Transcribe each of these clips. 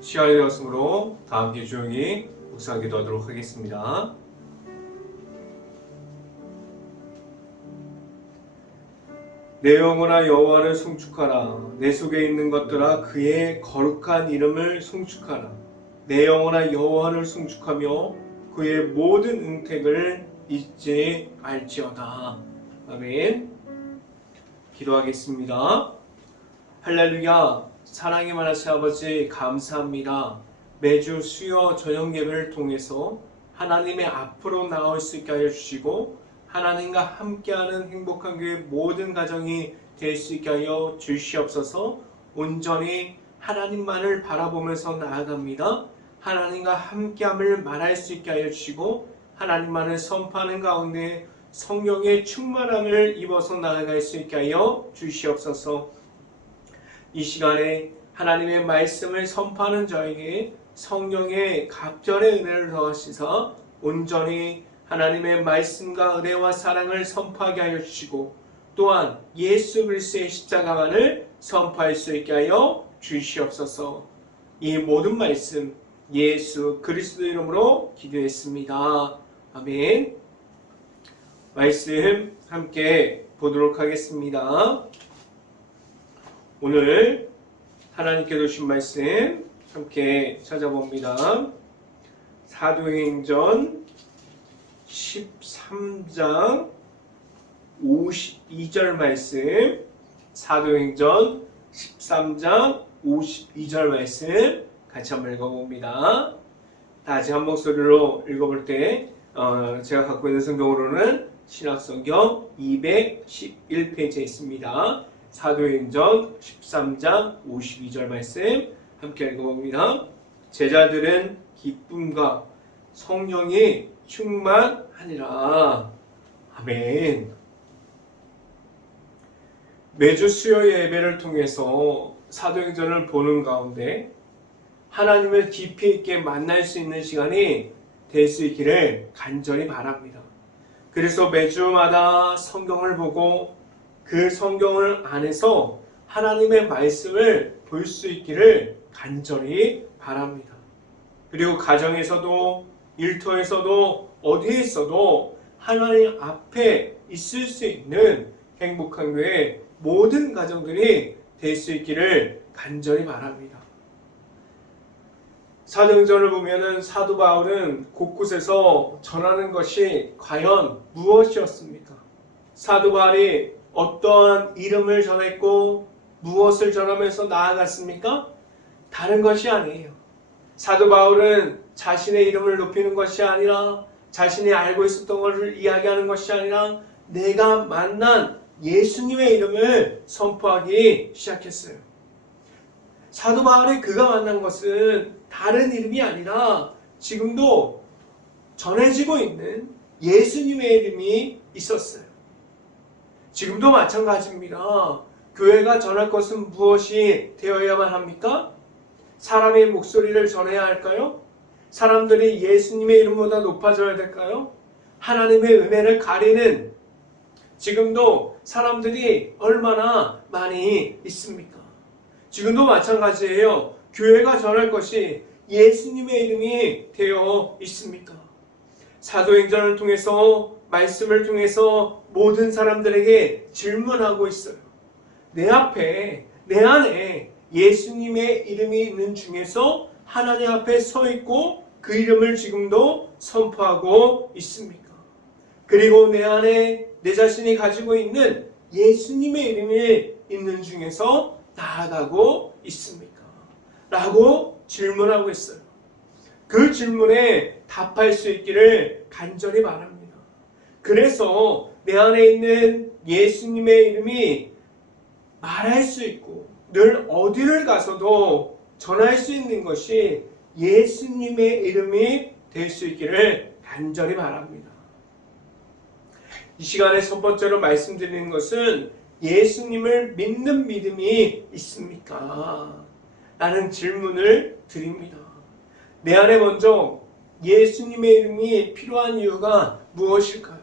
시간이 되었으므로 다 함께 조용히 묵상 기도하도록 하겠습니다. 내 영혼아 여호와를 송축하라. 내 속에 있는 것들아 그의 거룩한 이름을 송축하라. 내 영혼아 여호와를 송축하며 그의 모든 은택을 잊지 말지어다. 아멘. 기도하겠습니다. 할렐루야. 사랑의 만하신 아버지 감사합니다. 매주 수요 저녁 예배를 통해서 하나님의 앞으로 나올 수 있게 하여 주시고 하나님과 함께하는 행복한 교회 모든 가정이 될 수 있게 하여 주시옵소서. 온전히 하나님만을 바라보면서 나아갑니다. 하나님과 함께함을 말할 수 있게 하여 주시고 하나님만을 선포하는 가운데 성령의 충만함을 입어서 나아갈 수 있게 하여 주시옵소서. 이 시간에 하나님의 말씀을 선포하는 저에게 성령의 갑절의 은혜를 더하시사 온전히 하나님의 말씀과 은혜와 사랑을 선포하게 하여 주시고 또한 예수 그리스도의 십자가만을 선포할 수 있게 하여 주시옵소서. 이 모든 말씀 예수 그리스도 이름으로 기도했습니다. 아멘. 말씀 함께 보도록 하겠습니다. 오늘 하나님께 주신 말씀 함께 찾아봅니다. 사도행전 13장 52절 말씀, 사도행전 13장 52절 말씀 같이 한번 읽어봅니다. 다시 한 목소리로 읽어볼 때 제가 갖고 있는 성경으로는 신약성경 211페이지에 있습니다. 사도행전 13장 52절 말씀 함께 읽어봅니다. 제자들은 기쁨과 성령이 충만하니라. 아멘. 매주 수요 예배를 통해서 사도행전을 보는 가운데 하나님을 깊이 있게 만날 수 있는 시간이 될 수 있기를 간절히 바랍니다. 그래서 매주마다 성경을 보고 그 성경을 안에서 하나님의 말씀을 볼 수 있기를 간절히 바랍니다. 그리고 가정에서도 일터에서도 어디에 있어도 하나님 앞에 있을 수 있는 행복한 교회 모든 가정들이 될 수 있기를 간절히 바랍니다. 사도행전을 보면은 사도 바울은 곳곳에서 전하는 것이 과연 무엇이었습니까? 사도 바울이 어떠한 이름을 전했고 무엇을 전하면서 나아갔습니까? 다른 것이 아니에요. 사도 바울은 자신의 이름을 높이는 것이 아니라 자신이 알고 있었던 것을 이야기하는 것이 아니라 내가 만난 예수님의 이름을 선포하기 시작했어요. 사도 바울이 그가 만난 것은 다른 이름이 아니라 지금도 전해지고 있는 예수님의 이름이 있었어요. 지금도 마찬가지입니다. 교회가 전할 것은 무엇이 되어야만 합니까? 사람의 목소리를 전해야 할까요? 사람들이 예수님의 이름보다 높아져야 될까요? 하나님의 은혜를 가리는 지금도 사람들이 얼마나 많이 있습니까? 지금도 마찬가지예요. 교회가 전할 것이 예수님의 이름이 되어 있습니까? 사도행전을 통해서 말씀을 통해서 모든 사람들에게 질문하고 있어요. 내 앞에 내 안에 예수님의 이름이 있는 중에서 하나님 앞에 서 있고 그 이름을 지금도 선포하고 있습니까? 그리고 내 안에 내 자신이 가지고 있는 예수님의 이름이 있는 중에서 나아가고 있습니까? 라고 질문하고 있어요. 그 질문에 답할 수 있기를 간절히 바랍니다. 그래서 내 안에 있는 예수님의 이름이 말할 수 있고 늘 어디를 가서도 전할 수 있는 것이 예수님의 이름이 될 수 있기를 간절히 바랍니다. 이 시간에 첫 번째로 말씀드리는 것은 예수님을 믿는 믿음이 있습니까? 라는 질문을 드립니다. 내 안에 먼저 예수님의 이름이 필요한 이유가 무엇일까요?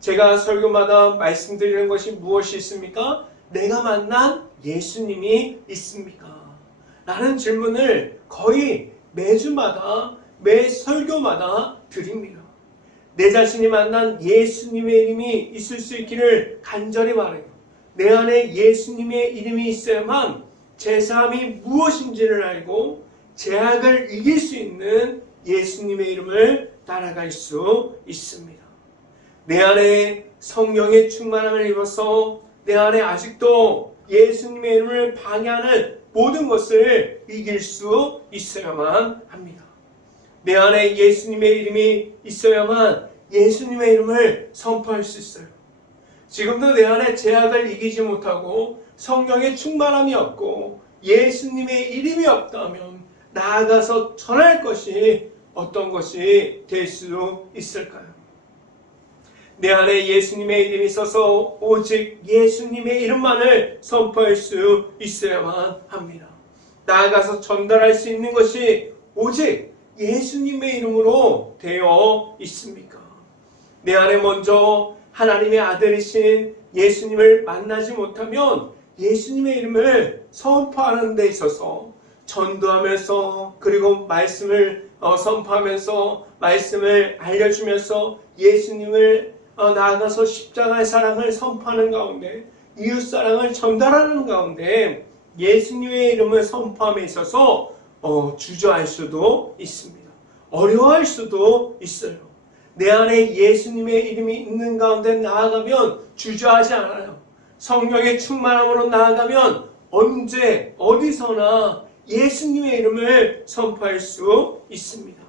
제가 설교마다 말씀드리는 것이 무엇이 있습니까? 내가 만난 예수님이 있습니까? 라는 질문을 거의 매주마다 매 설교마다 드립니다. 내 자신이 만난 예수님의 이름이 있을 수 있기를 간절히 바라요. 내 안에 예수님의 이름이 있어야만 제사함이 무엇인지를 알고 죄악을 이길 수 있는 예수님의 이름을 따라갈 수 있습니다. 내 안에 성령의 충만함을 입어서 내 안에 아직도 예수님의 이름을 방해하는 모든 것을 이길 수 있어야만 합니다. 내 안에 예수님의 이름이 있어야만 예수님의 이름을 선포할 수 있어요. 지금도 내 안에 죄악을 이기지 못하고 성령의 충만함이 없고 예수님의 이름이 없다면 나아가서 전할 것이 어떤 것이 될 수 있을까요? 내 안에 예수님의 이름이 있어서 오직 예수님의 이름만을 선포할 수 있어야만 합니다. 나아가서 전달할 수 있는 것이 오직 예수님의 이름으로 되어 있습니까? 내 안에 먼저 하나님의 아들이신 예수님을 만나지 못하면 예수님의 이름을 선포하는 데 있어서 전도하면서 그리고 말씀을 선포하면서 말씀을 알려주면서 예수님을 나아가서 십자가의 사랑을 선포하는 가운데 이웃사랑을 전달하는 가운데 예수님의 이름을 선포함에 있어서 주저할 수도 있습니다. 어려워할 수도 있어요. 내 안에 예수님의 이름이 있는 가운데 나아가면 주저하지 않아요. 성령의 충만함으로 나아가면 언제 어디서나 예수님의 이름을 선포할 수 있습니다.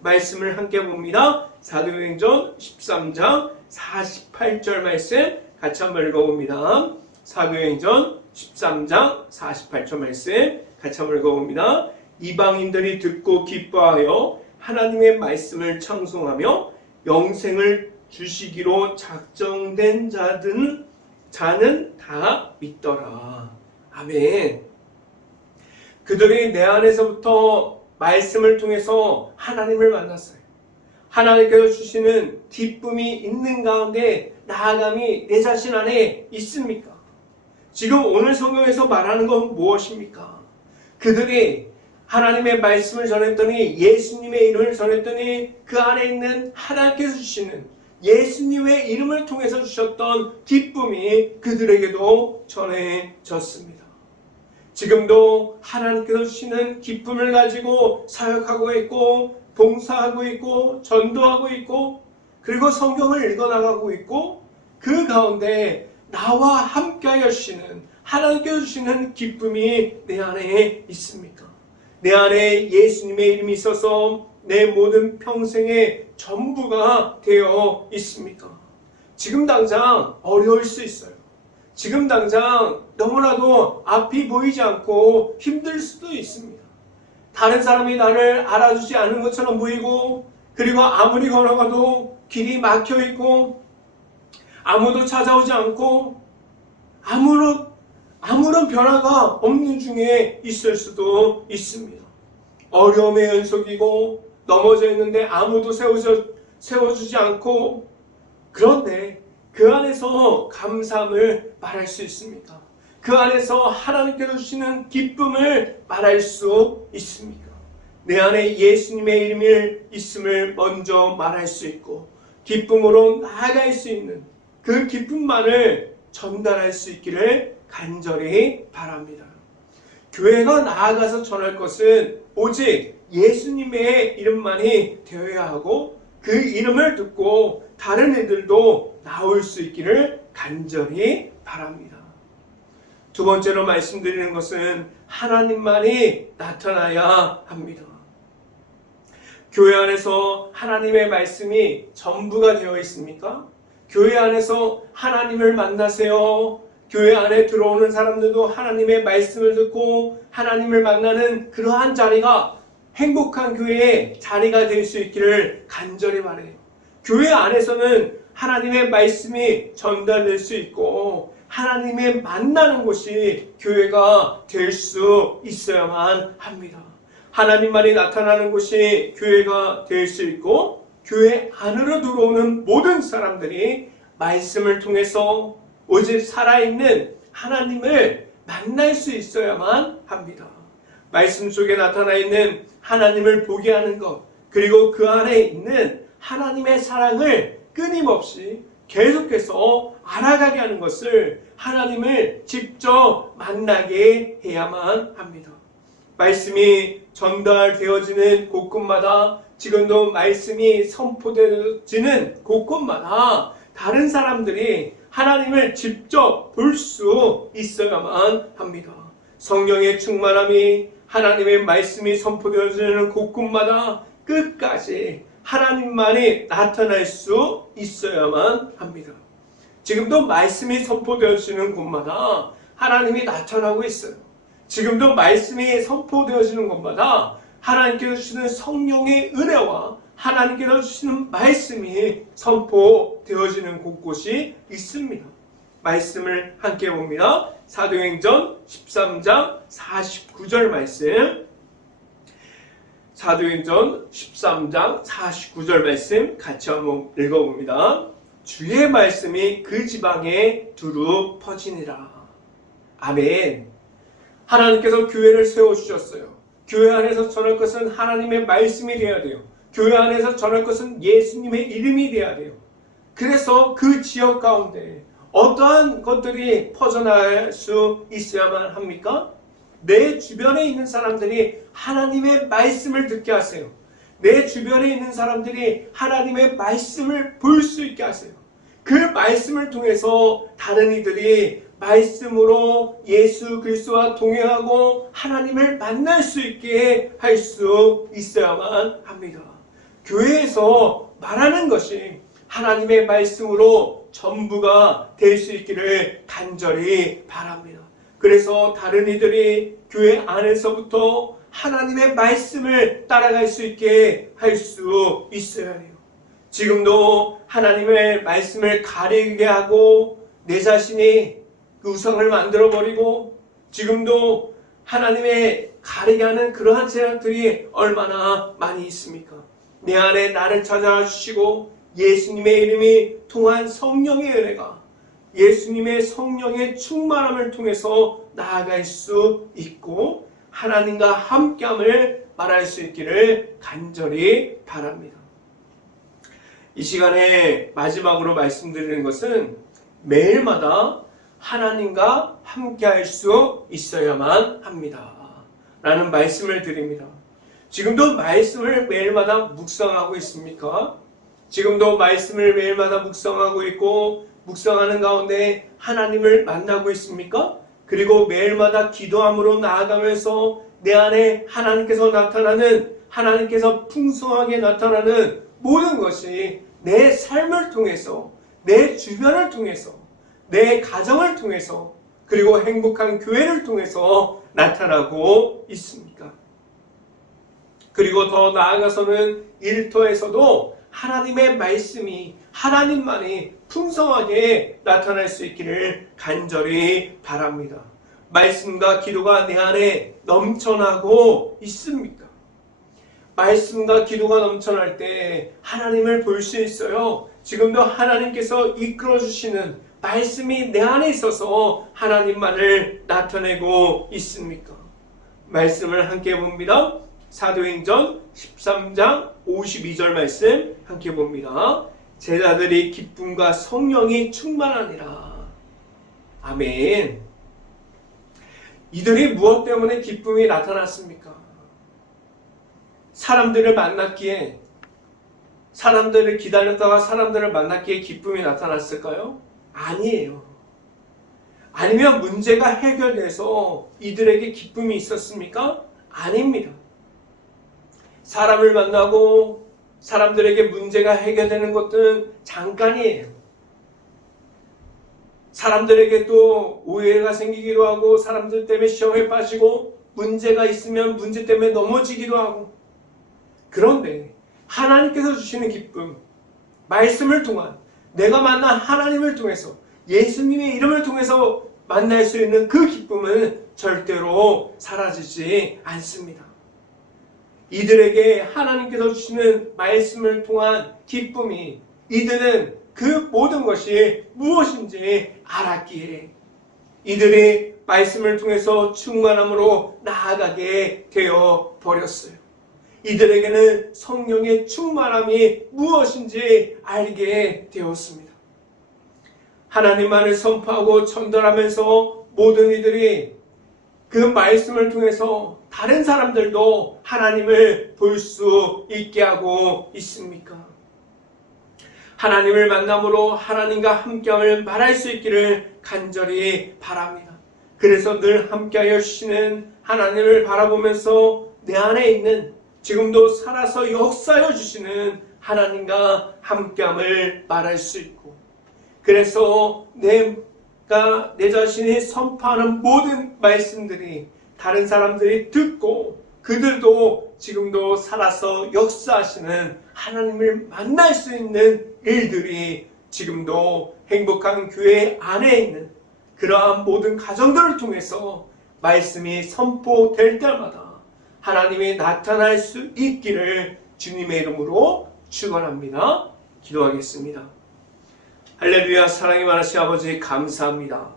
말씀을 함께 봅니다. 사도행전 13장 48절 말씀 같이 한번 읽어봅니다. 사도행전 13장 48절 말씀 같이 한번 읽어봅니다. 이방인들이 듣고 기뻐하여 하나님의 말씀을 찬송하며 영생을 주시기로 작정된 자는 다 믿더라. 아멘. 그들이 내 안에서부터 말씀을 통해서 하나님을 만났어요. 하나님께서 주시는 기쁨이 있는 가운데 나아감이 내 자신 안에 있습니까? 지금 오늘 성경에서 말하는 건 무엇입니까? 그들이 하나님의 말씀을 전했더니 예수님의 이름을 전했더니 그 안에 있는 하나님께서 주시는 예수님의 이름을 통해서 주셨던 기쁨이 그들에게도 전해졌습니다. 지금도 하나님께서 주시는 기쁨을 가지고 사역하고 있고 봉사하고 있고 전도하고 있고 그리고 성경을 읽어나가고 있고 그 가운데 나와 함께하여 주시는 하나님께서 주시는 기쁨이 내 안에 있습니까? 내 안에 예수님의 이름이 있어서 내 모든 평생의 전부가 되어 있습니까? 지금 당장 어려울 수 있어요. 지금 당장 너무나도 앞이 보이지 않고 힘들 수도 있습니다. 다른 사람이 나를 알아주지 않는 것처럼 보이고 그리고 아무리 걸어가도 길이 막혀 있고 아무도 찾아오지 않고 아무런 변화가 없는 중에 있을 수도 있습니다. 어려움의 연속이고 넘어져 있는데 아무도 세워주지 않고 그런데 그 안에서 감사함을 말할 수 있습니까? 그 안에서 하나님께서 주시는 기쁨을 말할 수 있습니까? 내 안에 예수님의 이름이 있음을 먼저 말할 수 있고 기쁨으로 나아갈 수 있는 그 기쁨만을 전달할 수 있기를 간절히 바랍니다. 교회가 나아가서 전할 것은 오직 예수님의 이름만이 되어야 하고 그 이름을 듣고 다른 이들도 나올 수 있기를 간절히 바랍니다. 두 번째로 말씀드리는 것은 하나님만이 나타나야 합니다. 교회 안에서 하나님의 말씀이 전부가 되어 있습니까? 교회 안에서 하나님을 만나세요. 교회 안에 들어오는 사람들도 하나님의 말씀을 듣고 하나님을 만나는 그러한 자리가 행복한 교회의 자리가 될 수 있기를 간절히 바라요. 교회 안에서는 하나님의 말씀이 전달될 수 있고 하나님의 만나는 곳이 교회가 될 수 있어야만 합니다. 하나님만이 나타나는 곳이 교회가 될 수 있고 교회 안으로 들어오는 모든 사람들이 말씀을 통해서 오직 살아있는 하나님을 만날 수 있어야만 합니다. 말씀 속에 나타나 있는 하나님을 보게 하는 것, 그리고 그 안에 있는 하나님의 사랑을 끊임없이 계속해서 알아가게 하는 것을 하나님을 직접 만나게 해야만 합니다. 말씀이 전달되어지는 곳곳마다, 지금도 말씀이 선포되어지는 곳곳마다 다른 사람들이 하나님을 직접 볼 수 있어야만 합니다. 성령의 충만함이, 하나님의 말씀이 선포되어지는 곳곳마다 끝까지 하나님만이 나타날 수 있어야만 합니다. 지금도 말씀이 선포되어지는 곳마다 하나님이 나타나고 있어요. 지금도 말씀이 선포되어지는 곳마다 하나님께서 주시는 성령의 은혜와 하나님께서 주시는 말씀이 선포되어지는 곳곳이 있습니다. 말씀을 함께 봅니다. 사도행전 13장 49절 말씀, 사도행전 13장 49절 말씀 같이 한번 읽어봅니다. 주의 말씀이 그 지방에 두루 퍼지니라. 아멘. 하나님께서 교회를 세워주셨어요. 교회 안에서 전할 것은 하나님의 말씀이 되어야 돼요. 교회 안에서 전할 것은 예수님의 이름이 되어야 돼요. 그래서 그 지역 가운데 어떠한 것들이 퍼져나갈 수 있어야만 합니까? 내 주변에 있는 사람들이 하나님의 말씀을 듣게 하세요. 내 주변에 있는 사람들이 하나님의 말씀을 볼 수 있게 하세요. 그 말씀을 통해서 다른 이들이 말씀으로 예수 그리스도와 동행하고 하나님을 만날 수 있게 할 수 있어야만 합니다. 교회에서 말하는 것이 하나님의 말씀으로 전부가 될 수 있기를 간절히 바랍니다. 그래서 다른 이들이 교회 안에서부터 하나님의 말씀을 따라갈 수 있게 할 수 있어야 해요. 지금도 하나님의 말씀을 가리게 하고 내 자신이 그 우상을 만들어버리고, 지금도 하나님의 가리게 하는 그러한 제약들이 얼마나 많이 있습니까? 내 안에 나를 찾아주시고 예수님의 이름이 통한 성령의 은혜가, 예수님의 성령의 충만함을 통해서 나아갈 수 있고 하나님과 함께함을 말할 수 있기를 간절히 바랍니다. 이 시간에 마지막으로 말씀드리는 것은 매일마다 하나님과 함께할 수 있어야만 합니다 라는 말씀을 드립니다. 지금도 말씀을 매일마다 묵상하고 있습니까? 지금도 말씀을 매일마다 묵상하고 있고 묵상하는 가운데 하나님을 만나고 있습니까? 그리고 매일마다 기도함으로 나아가면서 내 안에 하나님께서 나타나는, 하나님께서 풍성하게 나타나는 모든 것이 내 삶을 통해서, 내 주변을 통해서, 내 가정을 통해서, 그리고 행복한 교회를 통해서 나타나고 있습니까? 그리고 더 나아가서는 일터에서도 하나님의 말씀이, 하나님만이 풍성하게 나타날 수 있기를 간절히 바랍니다. 말씀과 기도가 내 안에 넘쳐나고 있습니까? 말씀과 기도가 넘쳐날 때 하나님을 볼 수 있어요. 지금도 하나님께서 이끌어주시는 말씀이 내 안에 있어서 하나님만을 나타내고 있습니까? 말씀을 함께 봅니다. 사도행전 13장 52절 말씀 함께 봅니다. 제자들이 기쁨과 성령이 충만하니라. 아멘. 이들이 무엇 때문에 기쁨이 나타났습니까? 사람들을 만났기에, 사람들을 기다렸다가 사람들을 만났기에 기쁨이 나타났을까요? 아니에요. 아니면 문제가 해결돼서 이들에게 기쁨이 있었습니까? 아닙니다. 사람을 만나고 사람들에게 문제가 해결되는 것들은 잠깐이에요. 사람들에게 또 오해가 생기기도 하고, 사람들 때문에 시험에 빠지고, 문제가 있으면 문제 때문에 넘어지기도 하고. 그런데 하나님께서 주시는 기쁨, 말씀을 통한, 내가 만난 하나님을 통해서, 예수님의 이름을 통해서 만날 수 있는 그 기쁨은 절대로 사라지지 않습니다. 이들에게 하나님께서 주시는 말씀을 통한 기쁨이, 이들은 그 모든 것이 무엇인지 알았기에 이들이 말씀을 통해서 충만함으로 나아가게 되어 버렸어요. 이들에게는 성령의 충만함이 무엇인지 알게 되었습니다. 하나님만을 선포하고 전달하면서 모든 이들이 그 말씀을 통해서 다른 사람들도 하나님을 볼 수 있게 하고 있습니까? 하나님을 만남으로 하나님과 함께함을 말할 수 있기를 간절히 바랍니다. 그래서 늘 함께하여 주시는 하나님을 바라보면서 내 안에 있는 지금도 살아서 역사하여 주시는 하나님과 함께함을 말할 수 있고, 그래서 내가 내 자신이 선포하는 모든 말씀들이 다른 사람들이 듣고 그들도 지금도 살아서 역사하시는 하나님을 만날 수 있는 일들이 지금도 행복한 교회 안에 있는 그러한 모든 가정들을 통해서 말씀이 선포될 때마다 하나님이 나타날 수 있기를 주님의 이름으로 축원합니다. 기도하겠습니다. 할렐루야. 사랑이 많으신 아버지 감사합니다.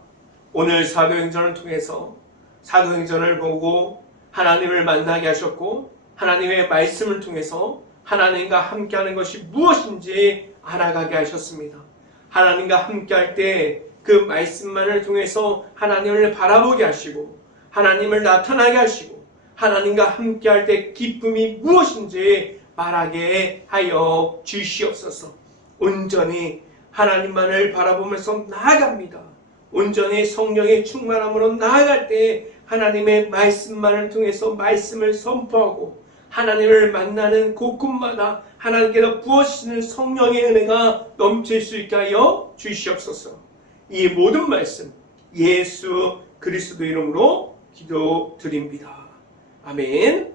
오늘 사도행전을 통해서 사도행전을 보고 하나님을 만나게 하셨고 하나님의 말씀을 통해서 하나님과 함께하는 것이 무엇인지 알아가게 하셨습니다. 하나님과 함께할 때 그 말씀만을 통해서 하나님을 바라보게 하시고 하나님을 나타나게 하시고 하나님과 함께할 때 기쁨이 무엇인지 말하게 하여 주시옵소서. 온전히 하나님만을 바라보면서 나아갑니다. 온전히 성령의 충만함으로 나아갈 때 하나님의 말씀만을 통해서 말씀을 선포하고 하나님을 만나는 곳곳마다 하나님께서 부어주시는 성령의 은혜가 넘칠 수 있게 하여 주시옵소서. 이 모든 말씀 예수 그리스도 이름으로 기도드립니다. 아멘.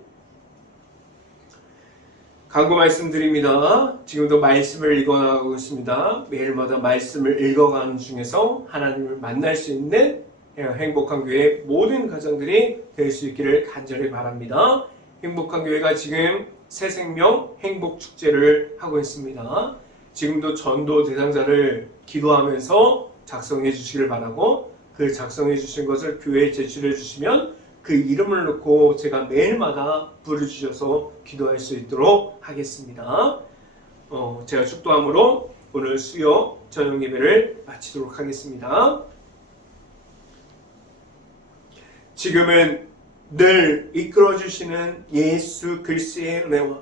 강구 말씀드립니다. 지금도 말씀을 읽어나가고 있습니다. 매일마다 말씀을 읽어가는 중에서 하나님을 만날 수 있는 행복한 교회 모든 가정들이 될 수 있기를 간절히 바랍니다. 행복한 교회가 지금 새생명 행복축제를 하고 있습니다. 지금도 전도 대상자를 기도하면서 작성해 주시길 바라고, 그 작성해 주신 것을 교회에 제출해 주시면 그 이름을 넣고 제가 매일마다 부르주셔서 기도할 수 있도록 하겠습니다. 제가 축도함으로 오늘 수요 저녁 예배를 마치도록 하겠습니다. 지금은 늘 이끌어주시는 예수 그리스도의 은혜와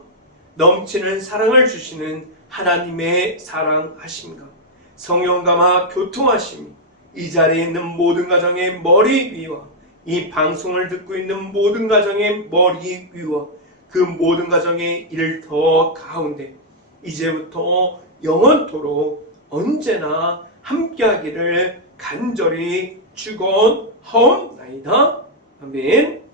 넘치는 사랑을 주시는 하나님의 사랑하심과 성령감화 교통하심이 이 자리에 있는 모든 가정의 머리 위와 이 방송을 듣고 있는 모든 가정의 머리 위와 그 모든 가정의 일터 가운데 이제부터 영원토록 언제나 함께하기를 간절히 축원하옵나이다. 아멘.